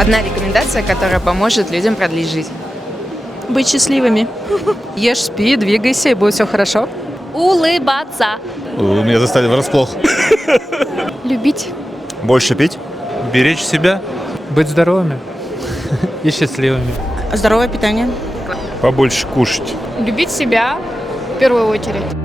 Одна рекомендация, которая поможет людям продлить жизнь. Быть счастливыми. Ешь, спи, двигайся, и будет все хорошо. Улыбаться. Меня застали врасплох. Любить. Больше пить. Беречь себя. Быть здоровыми и счастливыми. Здоровое питание. Побольше кушать. Любить себя в первую очередь.